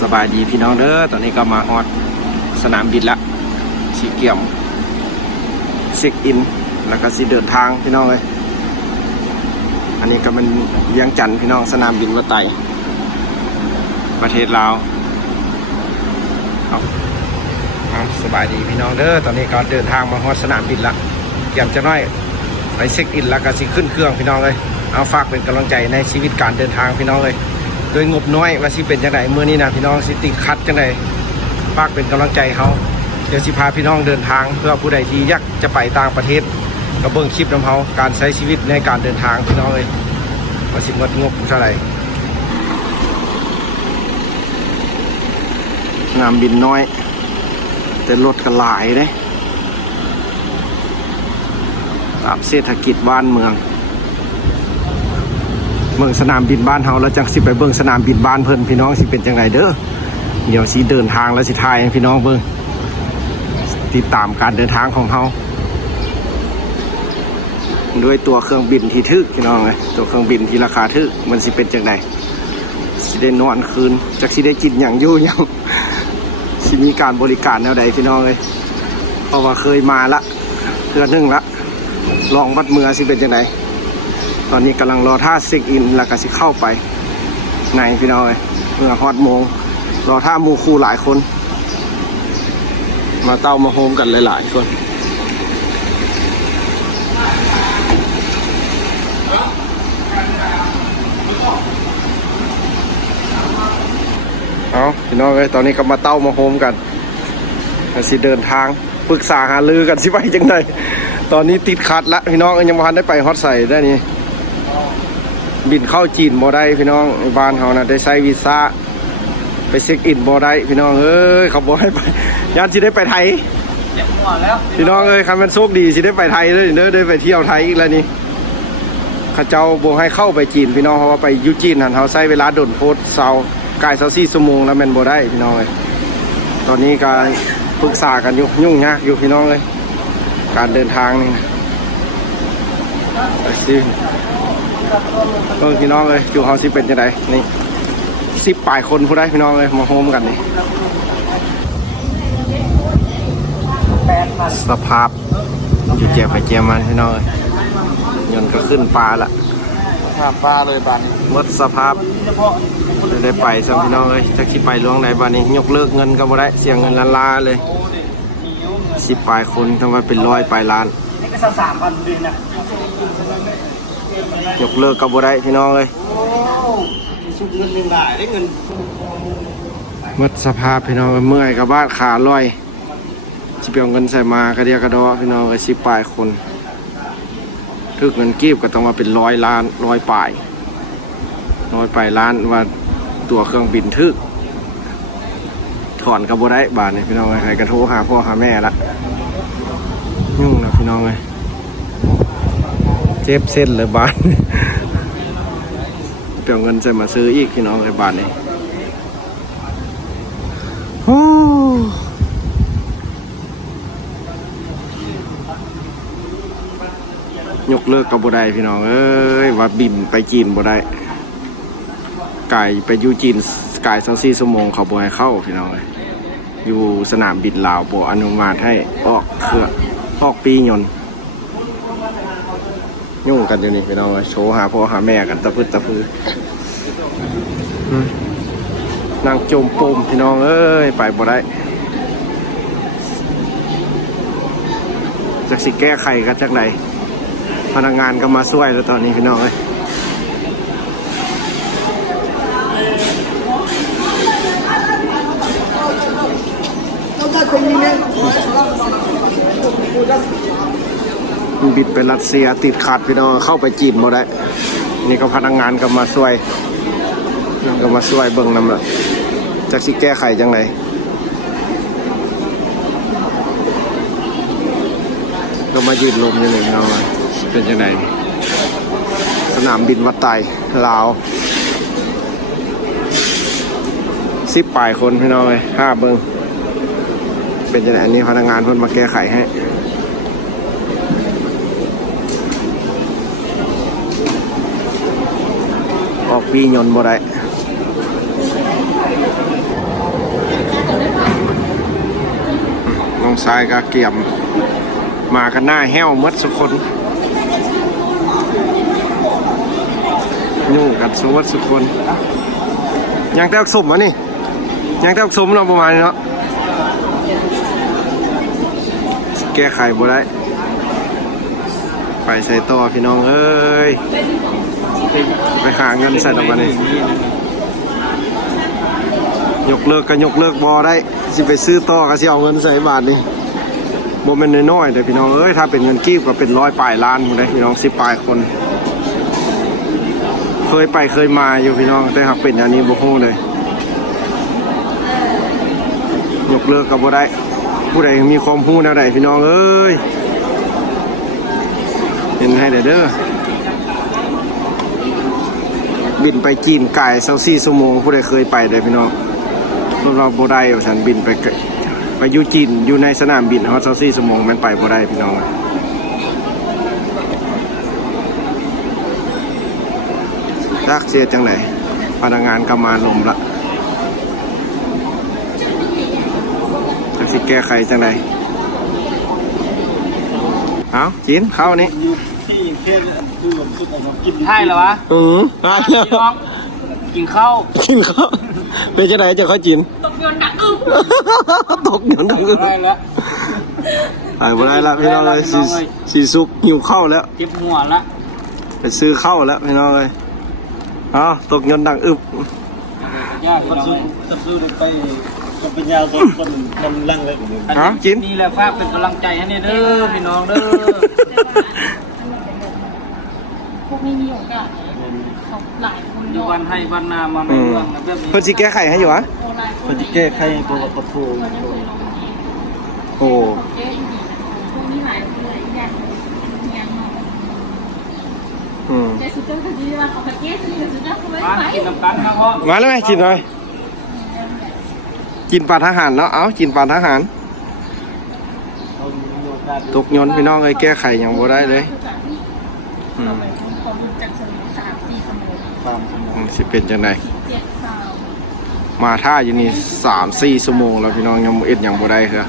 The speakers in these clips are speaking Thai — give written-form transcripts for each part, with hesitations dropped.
สบายดีพี่น้องเด้อตอนนี้ก็มาฮอดสนามบินละสีเกี่ยมเช็คอินแล้วก็สิเดินทางพี่น้องเลยอันนี้ก็มันเวียงจันทน์พี่น้องสนามบินวัดไต่ประเทศลาวสบายดีพี่น้องเด้อตอนนี้ก็เดินทางมาฮอดสนามบินละเกี่ยมจะน้อยไปเช็คอินแล้วก็สิขึ้นเครื่องพี่น้องเลยเอาฝากเป็นกำลังใจในชีวิตการเดินทางพี่น้องเลยโดยงบน้อยว่าสิเป็นจังไดมื้อนี้นะพี่น้องสิติดขัดจังไดฝากเป็นกำลังใจเขาเดี๋ยวสิพาพี่น้องเดินทางเพื่อผู้ใดที่อยากจะไปต่างประเทศก็เบิ่งคลิปนำเขาการใช้ชีวิตในการเดินทางพี่น้องเลยว่าสิหมดงบเท่าไหร่สนามบินน้อยแต่รถก็หลายเด้ตามเศรษฐกิจบ้านเมืองสนามบินบ้านเฮาแล้วจังสิไปเบิ่งสนามบินบ้านเพิ่นพี่น้องสิเป็นจังไดเด้อเดี๋ยวสิเดินทางแล้วสิถ่ายให้พี่น้องเบิ่งติดตามการเดินทางของเฮาด้วยตัวเครื่องบินที่ทึกพี่น้องเลยตัวเครื่องบินที่ราคาทึกมันสิเป็นจังไดสิได้นอนคืนจักสิได้กินหยังอยู่หยังสิมีการบริการแนวใดพี่น้องเลยเพราะว่าเคยมาละเทื่อนึงละลองวัดเมือสิเป็นจังไดตอนนี้กำลังรอท่าเช็คอินแล้วก็สิเข้าไปในพี่น้องเลยเมื่อฮอดโมงรอท่าหมู่คู่หลายคนมาเต้ามาโฮมกันหลายๆคนเอาพี่น้องเลยตอนนี้ก็มาเต้ามาโฮมกันสิเดินทางปรึกษาหารือกันสิไปจังไดตอนนี้ติดขัดละพี่น้องยังไม่ทันได้ไปฮอดใส่ได้นี่บินเข้าจีนบ่ได้พี่น้องบ้านเขานะได้ใช้วีซ่าไปเช็คอินบ่ได้พี่น้องเอ้ยเขาบอกให้ไปญาติสิได้ไปไทยพี่น้องเอ้ยคันมันโชคดีสิได้ไปไทยเลยเด้อได้ไปเที่ยวไทยอีกแล้วนี่ข้าเจ้าบอกให้เข้าไปจีนพี่น้องเพราะว่าไปยุจีนหันเขาใช้เวลาโดนโพสเซากาย24 ชั่วโมงแล้วมันบ่ได้พี่น้องเอ้ยตอนนี้ก็ปรึกษากันยุ่งยากอยู่พี่น้องเลยการเดินทางนี่นะสิพี่น้องเลยอยู่เฮาสิเป็นยังไงนี่10 ปลายคนผู้ใดพี่น้องเลยมาโฮมกันนี่สภาพอยู่เจียไปเจียมันพี่น้องเลยยนต์ก็ขึ้นปลาละปลาเลยบ้านนี้หมดสภาพได้ไปซ้ำพี่น้องเลยถ้าคิดไปล่วงไหนบ้านนี้ยกเลิกเงินก็บ่ได้เสียเงินล้านเลย10 ปลายคนทำไมเป็น100 ปลายล้านนี่ก็3,000บินนะยกเลิกกับบ่ได้พี่น้องเลยสุดเงินหนึ่งหลายได้เงินมัดสภาพพี่น้องเมื่อยกับบ้านขาลอยชิเปียงเงินใส่มากระเดียกระดอพี่น้องเลย10 ปลายคนทึกเงินกีบก็ต้องมาเป็น100 ล้าน100 ปลาย100 ปลายล้านว่าตัวเครื่องบินทึกถอนกับบ่ได้บาทนี่พี่น้องเลยให้กระโทรหาพ่อหาแม่ละยุ่งนะพี่น้องเลยเจ็บเส้นเลยบ้านเปลี่ยนเงินจะมาซื้ออีกพี่น้องเลยบ้านนี้ยกเลิกกับบ่ได้พี่น้องเอ้ยว่าบินไปจีนบ่ได้ไก่ไปอยู่จีนไก่24 ชั่วโมงเขาบ่ให้เข้าพี่น้องเลยอยู่สนามบินลาวบ่อนุมัติให้ออกเครื่องออกปียนต์ยุ่งกันอยู่นี่พี่น้องโชว์หาพ่อหาแม่กันตะพื้นตะพื้นนั่งจมปุ่มพี่น้องเอ้ยไปบ่ได้จากสิแก้ไขกันจากไหนพนักงานก็มาช่วยแล้วตอนนี้พี่น้องเอ้ยบิดไปรัสเซียติดขัดพี่น้องเข้าไปจีนบ่ได้นี่ก็พนักงานก็มาช่วยเบิ่งนำละจากสิแก้ไขจังไหนก็มายืนลมอยู่นี่พี่น้องเป็นจังไหนสนามบินวัดไต่ลาว10 ปลายคนพี่น้องเลย5เบิ่งเป็นจังไหนอันนี้พนักงานเพิ่นมาแก้ไขให้ออกปียนต์บ่ได้ น้องชายก็เกี่ยมมากันหน้าแห้วหมดสุกคนยุ่งกันสวัสดิ์สุกคนยังแต่สมวะนี่ยังแต่สมเราประมาณนี้เนาะแก้ไขบ่ได้ไปใส่ต่อพี่น้องเอ้ยไปหาเงินใส่ต่อมานี่ยกเลิกก็ยกเลิกบ่ได้สิไปซื้อต่อก็สิเอาเงินใส่บาทนี่บ่แม่นน้อยๆเด้อพี่น้องเอ้ยถ้าเป็นเงินกีบก็เป็น100ปลายล้านหมดเลยพี่น้อง10ปลายคนเคยไปเคยมาอยู่พี่น้องแต่หากเป็นอันนี้บ่ฮู้เลยยกเลิกก็บ่ได้ผู้ใดมีความรู้แนวใดพี่น้องเอ้ยเห็นให้เด้อบินไปจีนไก่24ชั่วโมงผู้ใดเคยไปเด้อพี่น้องเราบ่ได้ว่าฉันบินไปอยู่จีนอยู่ในสนามบินเฮา24ชั่วโมงมันไปบ่ได้พี่น้องรักเสียจังไหนพนักงานก็มาลมละจะสิแก้ไขจังไหนเอากินข้าวนี่ ที่เทศดูลมสุดออกมากินให้เหรอวะ ได้ พี่น้องกินข้าว กินข้าวเป็นจังไหนจะค่อยกินตกยนต์ดังอึตกยนต์ดังอึ ได้แล้ว ไปบ่ได้ละพี่น้องเลยสีซุกหิวข้าวแล้ว เก็บหัวละ ไปซื้อข้าวแล้วพี่น้องเลยเอาตกยนต์ดังอึบ ยากคนซื้อไปก็เป็นยาวคนมันลั่งเลยกินนี่แหละฝากเป็นกำลังใจให้เนี่ยเด้อพี่น้องเด้อ พวกนี้มีโอกาสเขาหลายคน อยู่วันให้วันนามาไม่เรื่องนะแบบนี้ เพิ่นสิแก้ไขให้อยู่วะ คนที่แก้ไขตัวประตู โอ้ แก้ดีพวกนี้หลายคนหลายอย่างอย่างเนาะแต่สุดท้ายก็จะว่าเขาแก้สุดสุดท้ายเขาไม่ บ้าน ไป กินน้ำกันนะพ่อ มาแล้วไหมกินหน่อยกินปลาทหารเนาะเอากินปลาทหารตกยนต์พี่น้องเลยแก้ไขอย่างบ่ได้เลยเราไปขอบุญจากสมุทร3-4ชั่วโมง สิเป็นจังได 7 สาว มาท่าอยู่นี่3-4ชั่วโมงแล้วพี่น้องยังเอ็ดอย่างบ่ได้คือ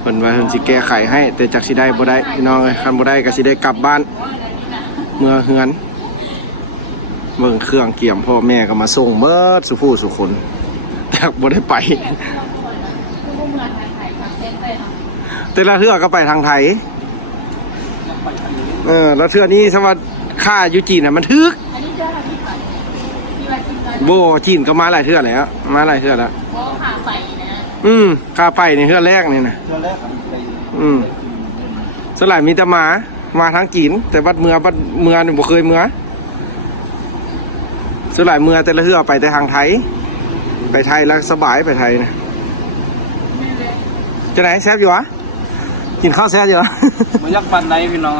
เพิ่นว่าเพิ่นสิแก้ไขให้แต่จักสิได้บ่ได้พี่น้องเอ้ยคันบ่ได้ก็สิได้กลับบ้านเมื่อเฮือนเบิ่งเครื่องเกี่ยมพ่อแม่ก็มาส่งเบิดสุผู้สุคนแต่บ่ได้ไป คือพวกเมืองไทยค่ะเต้นไปเนาะ แต่ละเทื่อก็ไปทางไทยแล้วเทื่อนี้สมว่าค่าอยู่จีนน่ะมันทึก อันนี้เจออะไรที่ไปที่ว่าจีนเลย โบจีนก็มาหลายเทื่อแล้วมาหลายเทื่อแล้ว เพราะขาไปนะ ค่าไปนี่เทื่อแรกนี่นะ เชื่อแล้วไป สลายมีแต่มาทางจีนแต่บัดเมือนี่บ่เคยเมือสลายเมือแต่ละเทื่อไปแต่ทางไทยไปไทยแล้วสบายไปไทยนะจะไหนแซ่บอยู่วะกินข้าวแซ่บอยู่วะ มายักปันไหนพี่น้อง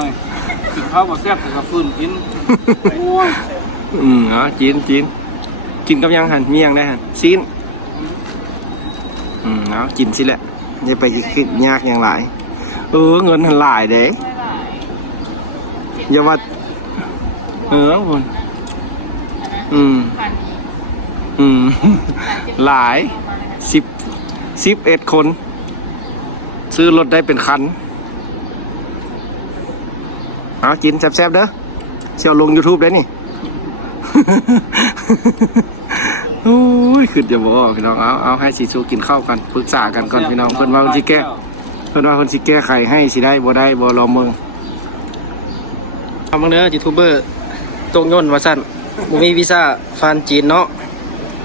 กินข้าวมาแซ่บแต่กับฟืนกิน กินกับยังหันมียังได้หันซีนเอากินสิแหละอย่าไปคิดยากอย่างไรเงินหันหลายเด้อย่าว่าคนหลาย11 คนซื้อรถได้เป็นคันเอากินแซ่บๆเด้อเชี่ยวลง YouTube ได้นี่ โอ้ยขึ้นจะบอกพี่น้องเอาให้สีสูกินข้าวกันปรึกษากันก่อนพี่น้องเพิ่นว่าเพิ่นสิแก้ไขให้สิได้บ่ได้บ่รอเมืองเอาเด้อยูทูบเบอร์ตกยนต์ว่าซั่นบ่มีวีซ่าฟานจีนเนาะ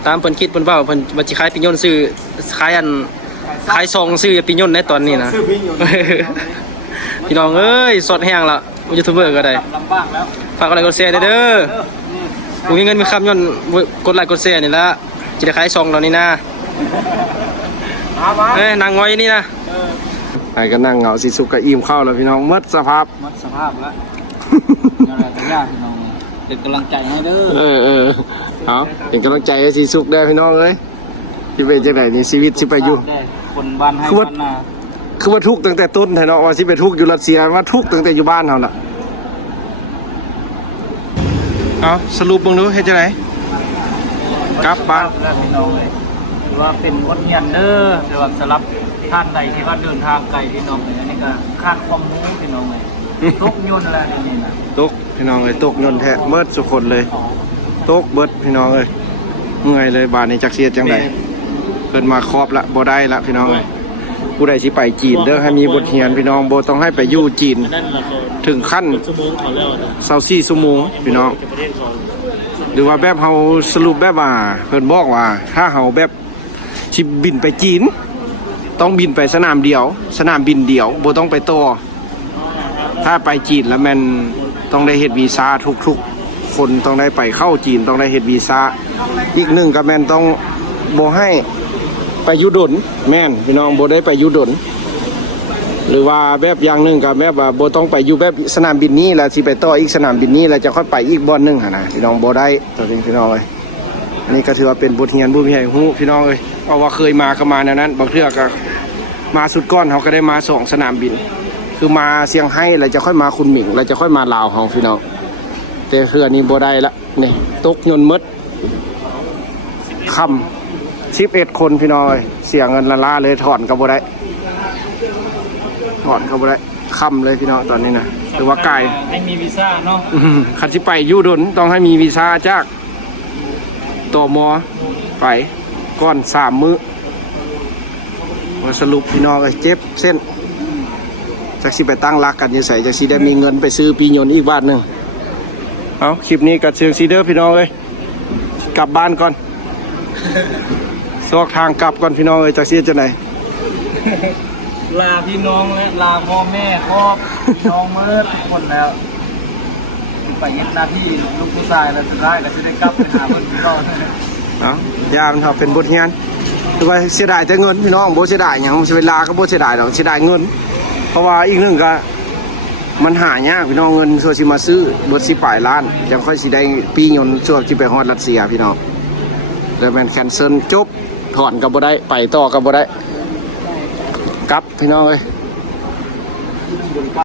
ตามเพิ่นคิดเพิ่นเว้าเพิ่นว่าสิขายปิ่นยนต์ซื้อขายซองซื้อปิ่นยนต์ในตอนนี้นะ พี่น้องเอ้ยสดแห้งละยูทูบเบอร์ก็ได้ ลำบากแล้ว ฝากกดไลค์กดแชร์เด้อผมมีเงินมีคำย้อนกดไลค์กดแชร์นี่ละจะได้ขายซองเรานี่นะนั่งงอยนี่นะไอ้ก็นั่งเหงาสิสุกกับอิ่มข้าวแล้วพี่น้องมัดสภาพ มัดสภาพแล้วอะไรแต่ยากพี่น้องเป็นกำลังใจให้เด้อ เอาเป็นกำลังใจให้สิสุกได้พี่น้องเอ้ยที่เป็นจังไหนนี่ชีวิตสิไปอยู่ คนบ้านให้บ้านนา คือว่าทุกข์ตั้งแต่ต้นไทยเนาะว่าสิไปทุกข์อยู่รัสเซียว่าทุกข์ตั้งแต่อยู่บ้านเฮาล่ะเอาสรุปเบิ่งดูเฮ็ดจังไดกลับบ้าน แล้วพี่น้องเลย ถือว่าเป็นบทเรียนเด้อสำหรับท่านใดที่ว่าเดินทางไกลพี่น้องเลยอันนี้ก็ขาดความรู้พี่น้องเลยตกยนต์แล้วนี่นะ ตกพี่น้องเลยตกยนต์แท้เบิดสุกคนเลยตกเบิดพี่น้องเลยเมื่อยเลยบาดนี้จักเสียจังไดเพิ่นมาครอบละบ่ได้ละพี่น้องเลยผู้ใดสิไปจีนเด้อให้มีบทเรียนพี่น้องบ่ต้องให้ไปอยู่จีนถึงขั้น24ชั่วโมงพี่น้องหรือว่าแบบเฮาสรุปแบบว่าเพิ่นบอกว่าถ้าเฮาแบบสิบินไปจีนต้องบินไปสนามเดียวสนามบินเดียวบ่ต้องไปต่อถ้าไปจีนแล้วแม่นต้องได้เฮ็ดวีซ่าทุกๆคนต้องได้ไปเข้าจีนต้องได้เฮ็ดวีซ่าอีกหนึ่งก็แม่นต้องบ่ให้ไปยุดนแม่นพี่น้องบ่ได้ไปยุดนหรือว่าแบบอย่างหนึ่งก็แบบว่าบ่ต้องไปอยู่แบบสนามบินนี้แล้วสิไปต่ออีกสนามบินนี้แล้วจะค่อยไปอีกบ่อนหนึงหั่นน่ะพี่น้องบ่ได้ตัวนี้พี่น้องเอ้ยอันนี้ก็ถือว่าเป็นบทเรียนผู้มีให้ฮู้พี่น้องเอ้ยเพราะว่าเคยมาก็มาแนวนั้นบางเทื่อก็มาสุดก้อนเขาก็ได้มา2สนามบินคือมาเซี่ยงไฮ้แล้วจะค่อยมาคุนหมิงแล้วจะค่อยมาลาวเฮาพี่น้องแต่เทื่อนี้บ่ได้ละนี่ตกยนต์หมดค่ำ11คนพี่น้องเอ้ยเสียเงินละล้าเลยถอนก็บ่ได้ถอนเขาบ่ได้ค่ำเลยพี่น้องตอนนี้นะหรือว่าไกล ให้มีวีซ่าเนาะ คันสิไปอยู่ดนต้องให้มีวีซ่าจากตมไปก่อน3 มื้อว่าสรุปพี่น้องเจ็บเส้นจักสิไปตั้งรักกันอยู่ไสจักสิได้มีเงินไปซื้อปียนต์อีกบ้านหนึงเอาคลิปนี้กับเชิงซีเดอร์พี่น้องเอ้ยกลับบ้านก่อนซอกทางกลับก่อนพี่น้องเอ้ยจักสิจะไหน ลาพี่น้องและลาพ่อแม่ครอบพี่น้องเมื่อทุกคนแล้วไปเฮ็ดหน้าที่ลูกผู้ชายแล้วสุดท้ายก็จะได้กลับไปหาเพิ่นพี่น้อง เอายามครับเป็นบทเรียนคือว่าเสียดายแต่เงินพี่น้องบ่เสียดายหยังเวลาก็บ่เสียดายดอกเสียดายเงินเพราะว่าอีกหนึ่งก็มันหายากพี่น้องเงินส่วนสิมาซื้อเบิดสิปลายล้านยังค่อยสิได้ปียนต์ช่วงที่ไปฮอดรัสเซียพี่น้องแล้วแม่นแคนเซิลจบถอนก็บ่ได้ไปต่อก็บ่ได้กลับพี่น้องเอ้ย